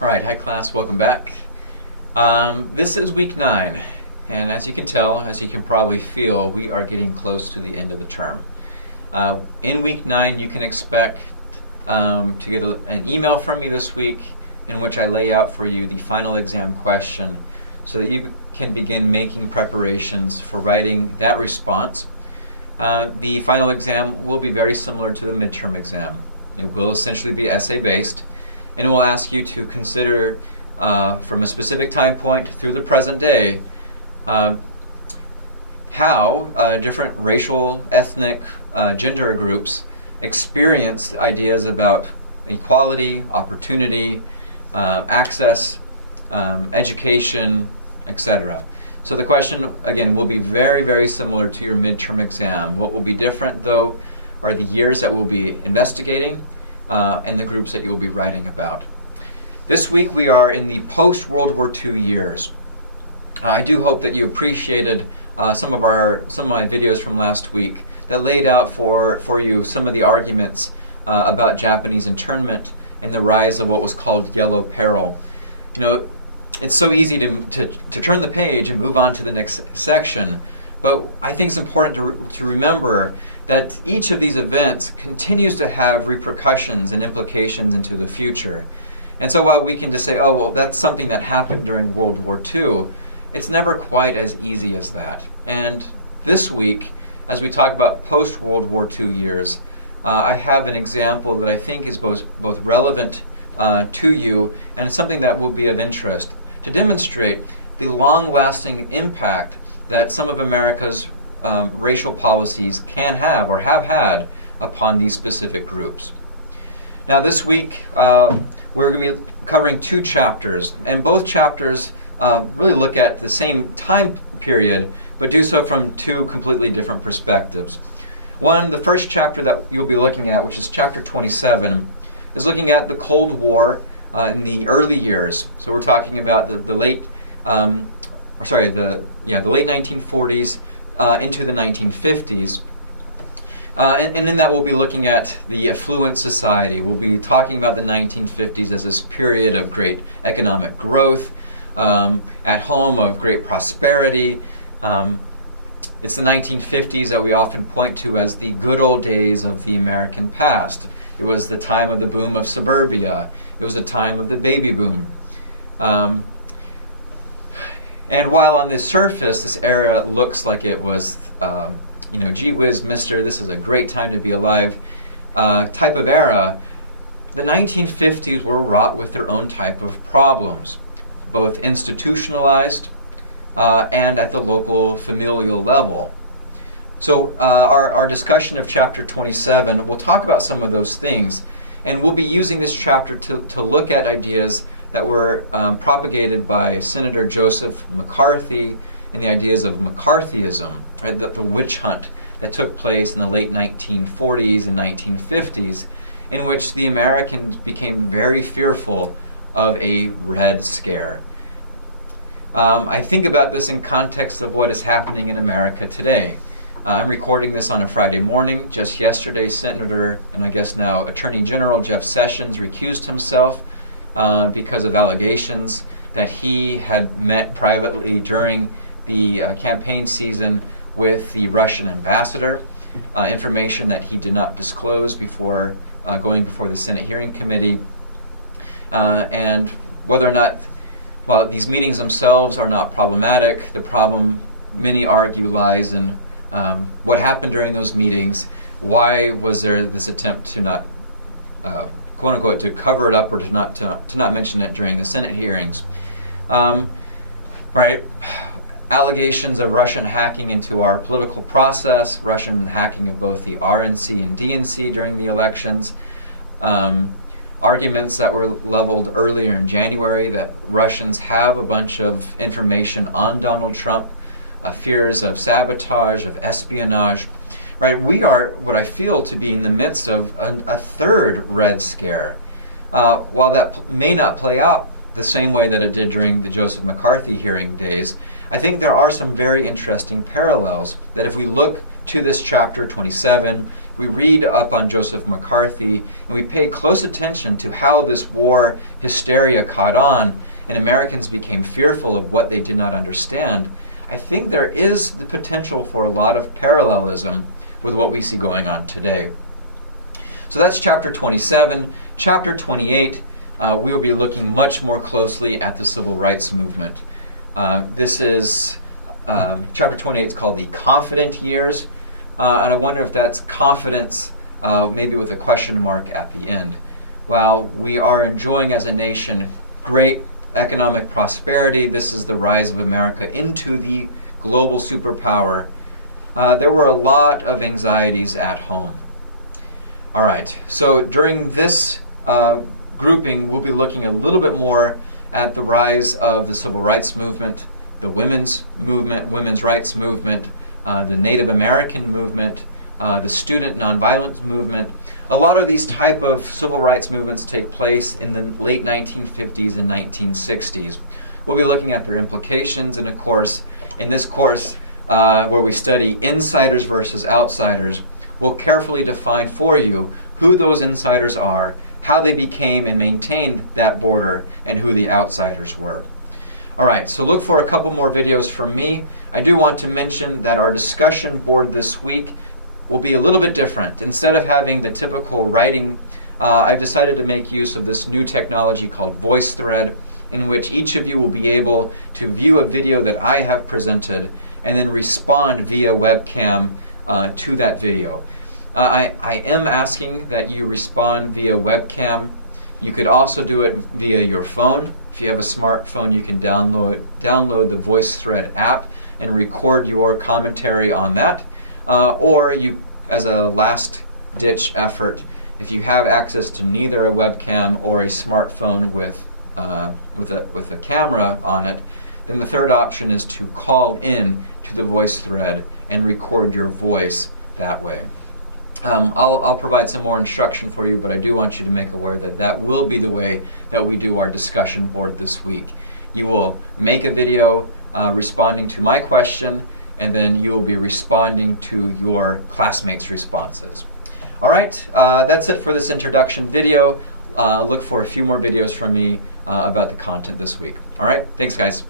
All right, hi class, welcome back. This is week 9, and as you can tell, as you can probably feel, we are getting close to the end of the term. In week 9, you can expect to get an email from me this week in which I lay out for you the final exam question so that you can begin making preparations for writing that response. The final exam will be very similar to the midterm exam. It will essentially be essay-based, and it will ask you to consider from a specific time point through the present day how different racial, ethnic, gender groups experienced ideas about equality, opportunity, access, education, etc. So the question, again, will be very, very similar to your midterm exam. What will be different, though, are the years that we'll be investigating and the groups that you'll be writing about. This week we are in the post-World War II years. I do hope that you appreciated some of my videos from last week that laid out for you some of the arguments about Japanese internment and the rise of what was called Yellow Peril. You know, it's so easy to turn the page and move on to the next section, but I think it's important to remember that each of these events continues to have repercussions and implications into the future. And so while we can just say, oh, well, that's something that happened during World War II, it's never quite as easy as that. And this week, as we talk about post-World War II years, I have an example that I think is both relevant to you and something that will be of interest to demonstrate the long-lasting impact that some of America's racial policies can have or have had upon these specific groups. Now this week we're going to be covering 2 chapters, and both chapters really look at the same time period but do so from 2 completely different perspectives. The first chapter that you'll be looking at, which is chapter 27, is looking at the Cold War in the early years. So we're talking about the late 1940s into the 1950s. And in that we'll be looking at the affluent society. We'll be talking about the 1950s as this period of great economic growth, at home of great prosperity. It's the 1950s that we often point to as the good old days of the American past. It was the time of the boom of suburbia. It was the time of the baby boom. And while on the surface this era looks like it was, gee whiz, mister, this is a great time to be alive type of era, the 1950s were wrought with their own type of problems, both institutionalized and at the local familial level. So our discussion of chapter 27, we'll talk about some of those things, and we'll be using this chapter to look at ideas that were propagated by Senator Joseph McCarthy and the ideas of McCarthyism, right, the witch hunt that took place in the late 1940s and 1950s, in which the Americans became very fearful of a Red Scare. I think about this in context of what is happening in America today. I'm recording this on a Friday morning. Just yesterday, Senator, and I guess now Attorney General Jeff Sessions recused himself because of allegations that he had met privately during the campaign season with the Russian ambassador, information that he did not disclose before going before the Senate Hearing Committee, and whether or not, while these meetings themselves are not problematic, the problem, many argue, lies in what happened during those meetings. Why was there this attempt to not, quote unquote, to cover it up or to not mention it during the Senate hearings? Right? Allegations of Russian hacking into our political process, Russian hacking of both the RNC and DNC during the elections, arguments that were leveled earlier in January that Russians have a bunch of information on Donald Trump, fears of sabotage, of espionage. Right, we are what I feel to be in the midst of a third Red Scare. While that may not play out the same way that it did during the Joseph McCarthy hearing days, I think there are some very interesting parallels that if we look to this chapter 27 we read up on Joseph McCarthy, and we pay close attention to how this war hysteria caught on, and Americans became fearful of what they did not understand, I think there is the potential for a lot of parallelism with what we see going on today. So that's chapter 27. Chapter 28, we will be looking much more closely at the civil rights movement. This is, chapter 28 is called the Confident Years, and I wonder if that's confidence, maybe with a question mark at the end. While we are enjoying as a nation great economic prosperity, this is the rise of America into the global superpower, there were a lot of anxieties at home. All right, so during this grouping, we'll be looking a little bit more at the rise of the civil rights movement, the women's movement, women's rights movement, the Native American movement, the student nonviolence movement. A lot of these type of civil rights movements take place in the late 1950s and 1960s. We'll be looking at their implications, and of course, in this course, where we study insiders versus outsiders, we'll carefully define for you who those insiders are, how they became and maintained that border, and who the outsiders were. All right, so look for a couple more videos from me. I do want to mention that our discussion board this week will be a little bit different. Instead of having the typical writing, I've decided to make use of this new technology called VoiceThread, in which each of you will be able to view a video that I have presented and then respond via webcam to that video. I am asking that you respond via webcam. You could also do it via your phone. If you have a smartphone, you can download the VoiceThread app and record your commentary on that. Or you, as a last-ditch effort, if you have access to neither a webcam or a smartphone with a camera on it, then the third option is to call in to the VoiceThread and record your voice that way. I'll provide some more instruction for you, but I do want you to make aware that that will be the way that we do our discussion board this week. You will make a video responding to my question, and then you will be responding to your classmates' responses. All right, that's it for this introduction video. Look for a few more videos from me about the content this week. All right, thanks guys.